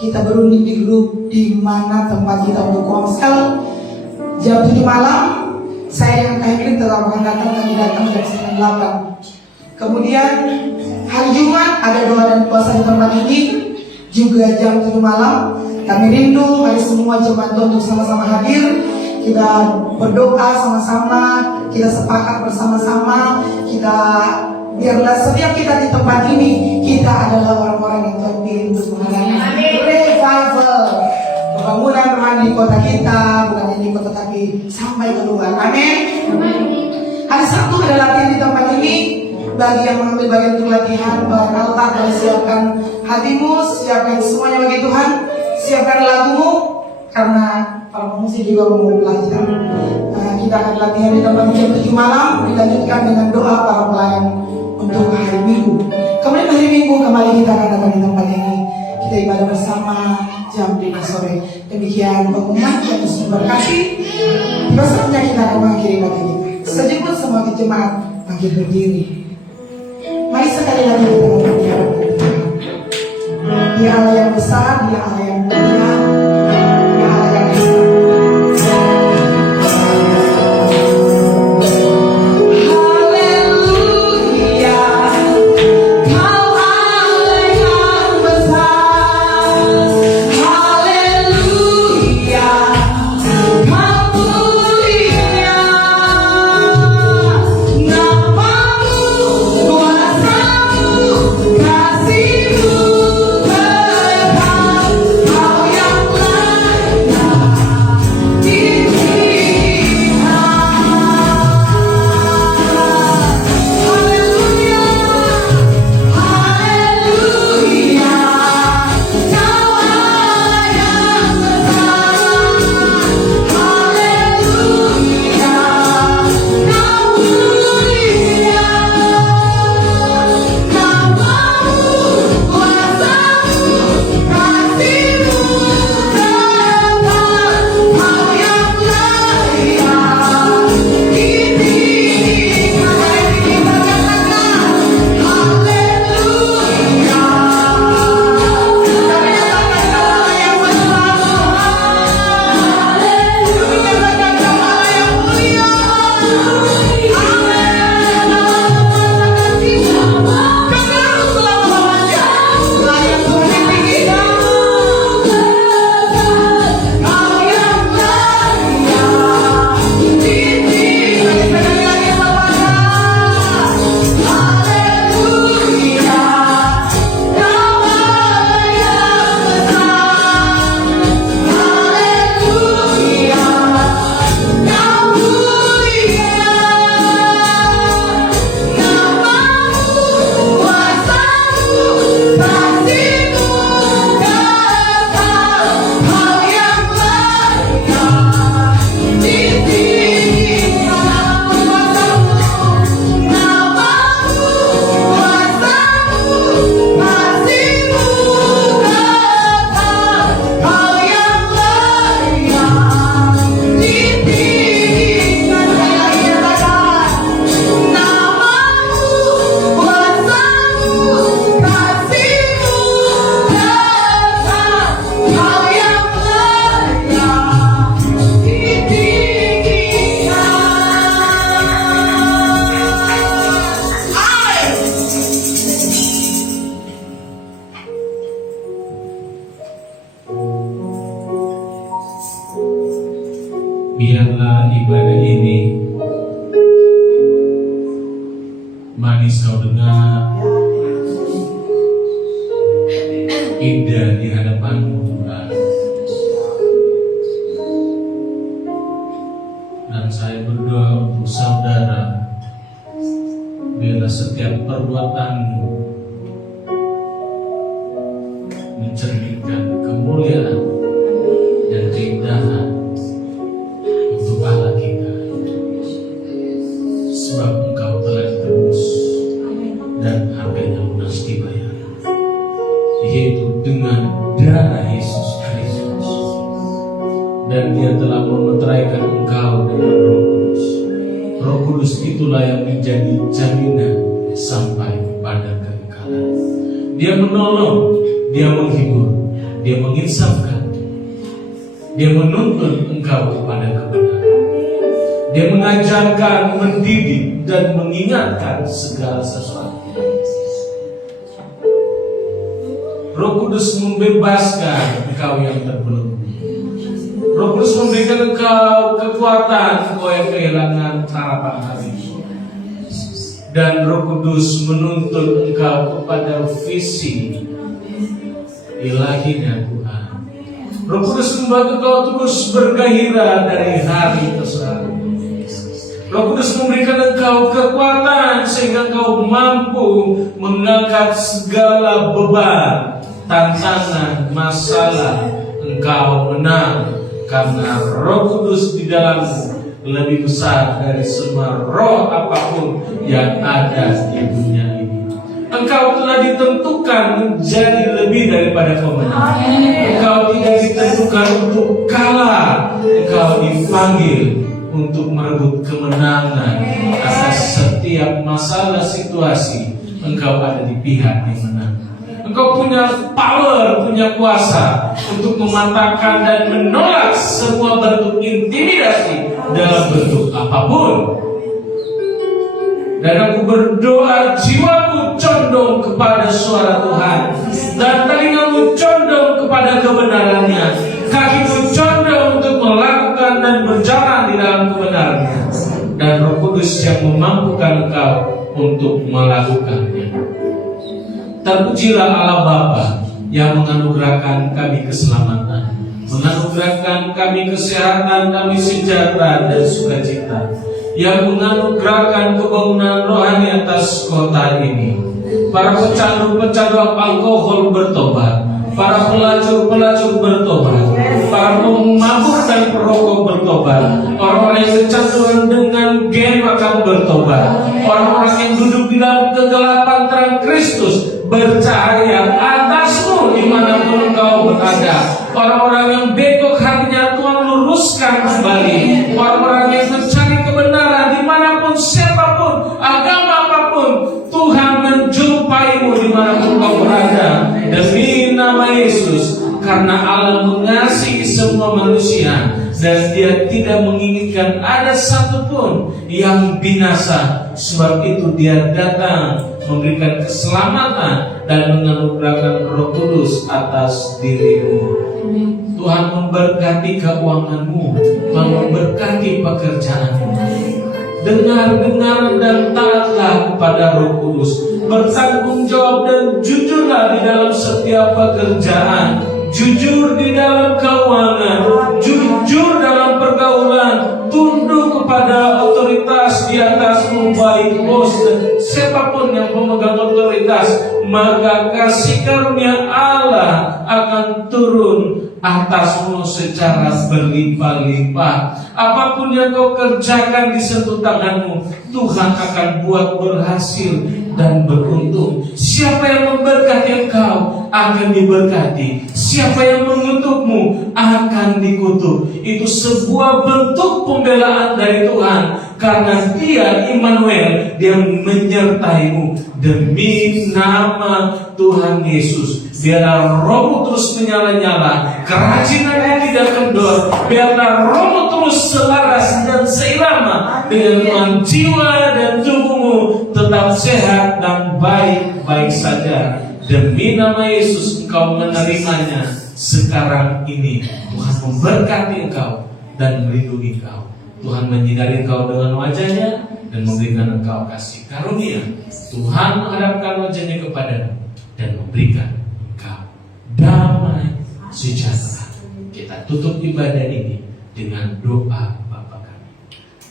kita berunding di grup di mana tempat kita untuk konsel. Jam 7 malam. Saya yang Kahilin tetap akan datang jam 9:08. Kemudian hari Jumat ada doa dan puasa di tempat ini juga jam 7 malam. Kami rindu hari semua jemaat untuk sama-sama hadir. Kita berdoa sama-sama, kita sepakat bersama-sama, kita biarlah setiap kita di tempat ini kita adalah orang-orang yang Tuhan pilih untuk mengalami revival. Pembangunan rohani di kota kita, bukan hanya di kota tapi sampai keluar. Amin. Hari Sabtu ada latihan di tempat ini. Bagi yang mengambil bagian untuk latihan, bahan altar, dan siapkan hatimu, siapkan semuanya bagi Tuhan, siapkan lagumu, karena para pengungsi juga mau belajar. Kita akan latihan di tempat jam 7 malam, dilanjutkan dengan doa para pelayan untuk hari Minggu. Kemudian hari Minggu kembali kita akan datang di tempat ini. Kita ibadah bersama jam 5 sore. Demikian pengumuman yang Yesus memberkati. Tiba saatnya kita akan mengakhiri ibadah kita. Sejemput semua jemaat bangkit berdiri. Mari sekali lagi kita mengucapkan Dia Allah yang besar, Dia Allah yang mulia, Dia Allah yang esa. Haleluya, Kau Allah yang besar. Haleluya, Kau mulia. Namamu, kuasamu, kasihmu kekal. Kau yang layak dipilihan. Haleluya, haleluya, Kau Allah yang besar. Haleluya, Kau mulia. Namamu, kuasamu, kasihmu kekal. Kau yang layak dipilihan. Mari kita katakan haleluya. Kami katakan Allah yang besar. Kami katakan Allah yang mulia. Amin. Kekal selama-lamanya. Layak Tuhan dipilihan. Kau yang layak dipilihan. Sekali lagi sama-sama. Haleluya, Kau Allah yang besar. Haleluya, Kau mulia. Namamu, kuasamu, kasihmu kekal. Kau yang layak dipilihan. Namamu, kuasamu, kasihmu kekal. Kau yang layak dipilihan. Sekali lagi katakan namamu, kuasamu, kasihmu kekal. Kau yang layak dipilihan. Amin. Biarlah ibadah ini manis kau dengar, indah di hadapanmu Tuhan. Dan saya berdoa untuk saudara, biarlah setiap perbuatanmu mencerminkan kemuliaan dan keindahan untuk Allah kita. Sebab Engkau telah ditebus dan harganya lunas dibayar, yaitu dengan darah Yesus Kristus. Dan Dia telah memeteraikan Engkau dengan Roh Kudus. Roh Kudus itulah yang menjadi jaminan sampai pada kekekalan. Dia menolong, Dia menghibur, Dia menginsafkan, Dia menuntun engkau kepada kebenaran. Dia mengajarkan, mendidik, dan mengingatkan segala sesuatu. Roh Kudus membebaskan engkau yang terbelenggu. Roh Kudus memberikan engkau kekuatan, engkau yang kehilangan harapan hari. Dan Roh Kudus menuntun engkau kepada visi ilahinya Tuhan. Roh Kudus membuat engkau terus bergairah dari hari ke hari. Roh Kudus memberikan engkau kekuatan sehingga engkau mampu mengangkat segala beban, tantangan, masalah. Engkau menang karena Roh Kudus di dalammu lebih besar dari semua roh apapun yang ada di dunia ini. Engkau telah ditentukan menjadi lebih daripada pemenang. Engkau tidak ditentukan untuk kalah. Engkau dipanggil untuk merebut kemenangan atas setiap masalah situasi. Engkau ada di pihak yang menang. Engkau punya power, punya kuasa untuk mematahkan dan menolak semua bentuk intimidasi dalam bentuk apapun. Dan aku berdoa jiwamu condong kepada suara Tuhan, dan telingamu condong kepada kebenarannya, kakimu condong untuk melakukan dan berjalan di dalam kebenarannya, dan Roh Kudus yang memampukan engkau untuk melakukannya. Terpujilah Allah Bapa yang menganugerahkan kami keselamatan, menganugerahkan kami kesehatan, kami sejahtera dan sukacita, yang menganugerahkan kebangunan rohani atas kota ini. Para pecandu-pecandu alkohol bertobat, para pelacur-pelacur bertobat, para pemabuk dan perokok bertobat, orang-orang yang kecanduan dengan game akan bertobat, orang-orang yang duduk di dalam kegelapan terang Kristus bercahaya atasmu dimanapun engkau berada. Orang-orang yang bengkok hatinya Tuhan luruskan kembali. Orang-orang yang mencari kebenaran dimanapun, siapapun, agama apapun, Tuhan menjumpaimu dimanapun engkau berada. Demi nama Yesus, karena Allah mengasihi semua manusia dan Dia tidak menginginkan ada satupun yang binasa. Sebab itu Dia datang memberikan keselamatan dan menganugerahkan Roh Kudus atas dirimu. Tuhan memberkati keuanganmu, Tuhan memberkati pekerjaanmu. Dengar dan taatlah kepada Roh Kudus. Bertanggung jawab dan jujurlah di dalam setiap pekerjaan. Jujur di dalam keuangan, jujur dalam pergaulan, tunduk kepada otoritas di atasmu, baik bos dan siapapun yang memegang otoritas, maka kasih karunia Allah akan turun atasmu secara berlimpah-limpah. Apapun yang kau kerjakan disentuh tanganmu, Tuhan akan buat berhasil dan beruntung. Siapa yang memberkati engkau akan diberkati. Siapa yang mengutukmu akan dikutuk. Itu sebuah bentuk pembelaan dari Tuhan, karena Dia Immanuel, Dia menyertaimu. Demi nama Tuhan Yesus, biarlah rohmu terus menyala-nyala, kerajinannya tidak kendor. Biarlah rohmu terus selaras dan seirama dengan Tuhan. Jiwa dan tubuhmu tetap sehat dan baik-baik saja. Demi nama Yesus engkau menerimanya sekarang ini. Tuhan memberkati engkau dan melindungi engkau. Tuhan menyinari engkau dengan wajahnya dan memberikan engkau kasih karunia. Tuhan menghadapkan wajahnya kepadamu dan memberikan engkau damai sejahtera. Kita tutup ibadah ini dengan doa Bapa kami.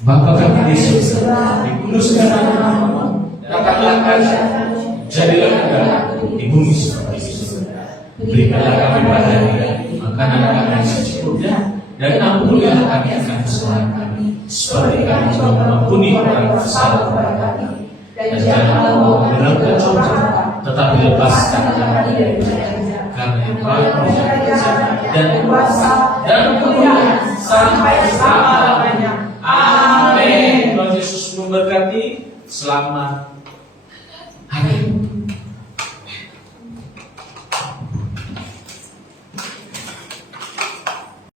Bapa kami di surga, dikuduskan namamu, datanglah kerajaan, jadilah kehendakmu di bumi seperti di surga. Berikanlah kami pada hari ini makanan kami secukupnya, dan ampunilah kami akan kesalahan kami, seperti kami juga mengampuni orang yang bersalah kepada kami. Dan janganlah membawa kami dalam pencobaan, tetapi lepaskan kami dari bahaya. Karena Engkau yang berkata dan kuasa dan kemuliaan sampai selama-lamanya. Amin. Tuhan Yesus memberkati. Selamat